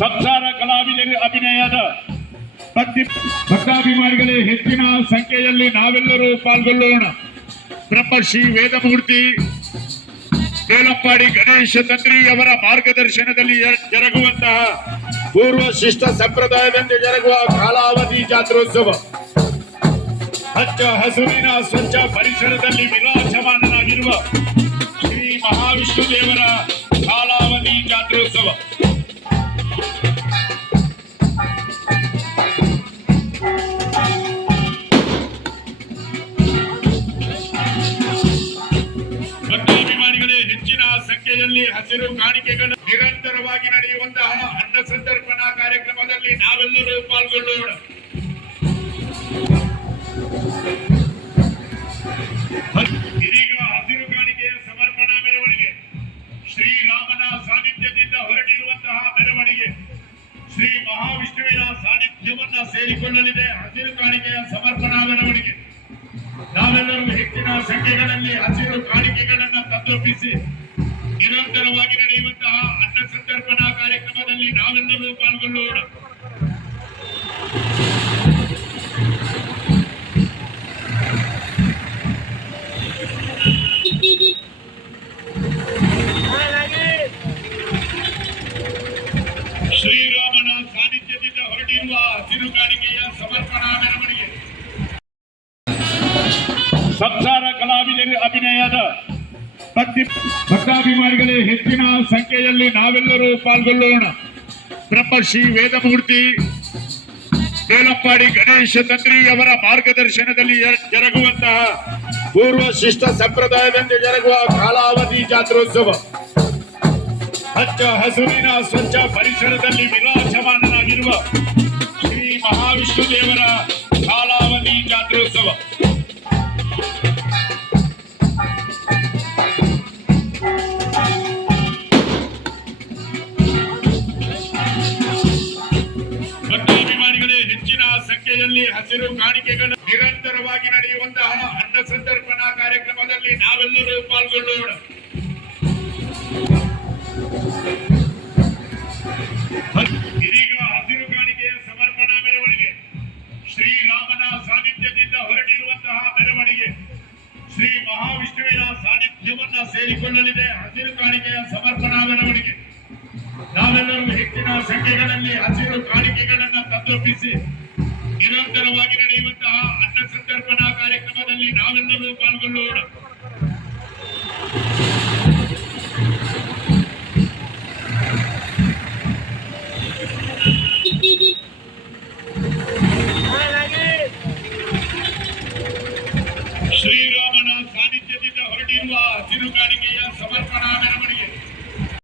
ಸಂಸಾರ ಕಲಾವಿದರ ಅಭಿನಯದ ಭಕ್ತಾಭಿಮಾನಿಗಳೇ ಹೆಚ್ಚಿನ ಸಂಖ್ಯೆಯಲ್ಲಿ ನಾವೆಲ್ಲರೂ ಪಾಲ್ಗೊಳ್ಳೋಣ. ಬ್ರಹ್ಮಶ್ರೀ ವೇದಮೂರ್ತಿ ಬೇಲಂಪಾಡಿ ಗಣೇಶ ತಂತ್ರಿ ಅವರ ಮಾರ್ಗದರ್ಶನದಲ್ಲಿ ಜರುಗುವಂತಹ ಪೂರ್ವ ಶಿಷ್ಟ ಸಂಪ್ರದಾಯದಂತೆ ಜರುಗುವ ಕಾಲಾವಧಿ ಜಾತ್ರೋತ್ಸವ ಹಚ್ಚ ಹಸುರಿನ ಸ್ವಚ್ಛ ಪರಿಸರದಲ್ಲಿ ವಿರಾಜಮಾನನಾಗಿರುವ ಶ್ರೀ ಮಹಾವಿಷ್ಣು ದೇವರ ಕಾಲಾವಧಿ ಜಾತ್ರೋತ್ಸವ ಭಕ್ತಾಭಿಮಾನಿಗಳೇ ಹೆಚ್ಚಿನ ಸಂಖ್ಯೆಯಲ್ಲಿ ಹಸಿರು ಕಾಣಿಕೆಗಳು ನಿರಂತರವಾಗಿ ನಡೆಯುವಂತಹ ಅನ್ನ ಸಂತರ್ಪಣಾ ಕಾರ್ಯಕ್ರಮದಲ್ಲಿ ನಾವೆಲ್ಲರೂ ಪಾಲ್ಗೊಳ್ಳೋಣ. ಇದೀಗ ಹಸಿರು ಕಾಣಿಕೆಯ ಸಮರ್ಪಣಾ ಮೆರವಣಿಗೆ ಶ್ರೀರಾಮನ ಸಾನ್ನಿಧ್ಯದಿಂದ ಹೊರಟಿರುವಂತಹ ಮೆರವಣಿಗೆ ಶ್ರೀ ಮಹಾವಿಷ್ಣುವಿನ ಸಾನ್ನಿಧ್ಯವನ್ನ ಸೇರಿಕೊಳ್ಳಲಿದೆ. ಹಸಿರು ಕಾಣಿಕೆಯ ಸಮರ್ಪಣಾ ಮೆರವಣಿಗೆ ನಾವೆಲ್ಲರೂ ಹೆಚ್ಚಿನ ಸಂಖ್ಯೆಗಳಲ್ಲಿ ಹಸಿರು ಕಾಣಿಕೆಗಳನ್ನು ತಂದೊಪ್ಪಿಸಿ ನಿರಂತರವಾಗಿ ನಡೆಯುವಂತಹ ಅನ್ನ ಸಂತರ್ಪಣಾ ಕಾರ್ಯಕ್ರಮದಲ್ಲಿ ನಾವೆಲ್ಲರೂ ಪಾಲ್ಗೊಳ್ಳೋಣ. ಶ್ರೀರಾಮನ ಸಾನ್ನಿಧ್ಯದಿಂದ ಹೊರಟಿರುವ ಹಸಿರು ಕಾಣಿಕೆಯ ಸಮರ್ಪಣಾ ಮೆರವಣಿಗೆ ಸಂಸಾರ ಕಲಾವಿದರ ಅಭಿನಯದ ಭಕ್ತಾಭಿಮಾನಿಗಳೇ ಹೆಚ್ಚಿನ ಸಂಖ್ಯೆಯಲ್ಲಿ ನಾವೆಲ್ಲರೂ ಪಾಲ್ಗೊಳ್ಳೋಣ. ಬ್ರಹ್ಮಶ್ರೀ ವೇದಮೂರ್ತಿ ಬೇಲಂಪಾಡಿ ಗಣೇಶ ತಂತ್ರಿ ಅವರ ಮಾರ್ಗದರ್ಶನದಲ್ಲಿ ಜರುಗುವಂತಹ ಪೂರ್ವ ಶಿಷ್ಟ ಸಂಪ್ರದಾಯದಂತೆ ಜರುಗುವ ಕಾಲಾವಧಿ ಜಾತ್ರೋತ್ಸವ ಹಚ್ಚ ಹಸುರಿನ ಸ್ವಚ್ಛ ಪರಿಸರದಲ್ಲಿ ವಿರಾಜಮಾನನಾಗಿರುವ ಶ್ರೀ ಮಹಾವಿಷ್ಣು ದೇವರ ಕಾಲಾವಧಿ ಜಾತ್ರೋತ್ಸವ ಭಕ್ತಾಭಿಮಾನಿಗಳೇ ಹೆಚ್ಚಿನ ಸಂಖ್ಯೆಯಲ್ಲಿ ಹಸಿರು ಕಾಣಿಕೆಗಳು ನಿರಂತರವಾಗಿ ನಡೆಯುವಂತಹ ಅನ್ನ ಸಂತರ್ಪಣಾ ಕಾರ್ಯಕ್ರಮದಲ್ಲಿ ನಾವೆಲ್ಲರೂ ಪಾಲ್ಗೊಳ್ಳೋಣ. ಇದೀಗ ಹಸಿರು ಕಾಣಿಕೆಯ ಸಮರ್ಪಣಾ ಮೆರವಣಿಗೆ ಶ್ರೀರಾಮನ ಸಾನ್ನಿಧ್ಯದಿಂದ ಹೊರಟಿರುವಂತಹ ಮೆರವಣಿಗೆ ಶ್ರೀ ಮಹಾವಿಷ್ಣುವಿನ ಸಾನ್ನಿಧ್ಯವನ್ನ ಸೇರಿಕೊಳ್ಳಲಿದೆ. ಹಸಿರು ಕಾಣಿಕೆಯ ಸಮರ್ಪಣಾ ಮೆರವಣಿಗೆ ನಾವೆಲ್ಲರೂ ಹೆಚ್ಚಿನ ಸಂಖ್ಯೆಗಳಲ್ಲಿ ಹಸಿರು ಕಾಣಿಕೆಗಳನ್ನು ತಂದೊಪ್ಪಿಸಿ ನಿರಂತರವಾಗಿ ನಡೆಯುವಂತಹ ಅನ್ನ ಸಂತರ್ಪಣಾ ಕಾರ್ಯಕ್ರಮದಲ್ಲಿ ನಾವೆಲ್ಲರೂ ಪಾಲ್ಗೊಳ್ಳೋಣ. ಶ್ರೀರಾಮನ ಸಾನ್ನಿಧ್ಯದಿಂದ ಹೊರಟಿರುವ ಹಸಿರು ಕಾಣಿಕೆಯ ಸಮರ್ಪಣಾ ಮೆರವಣಿಗೆ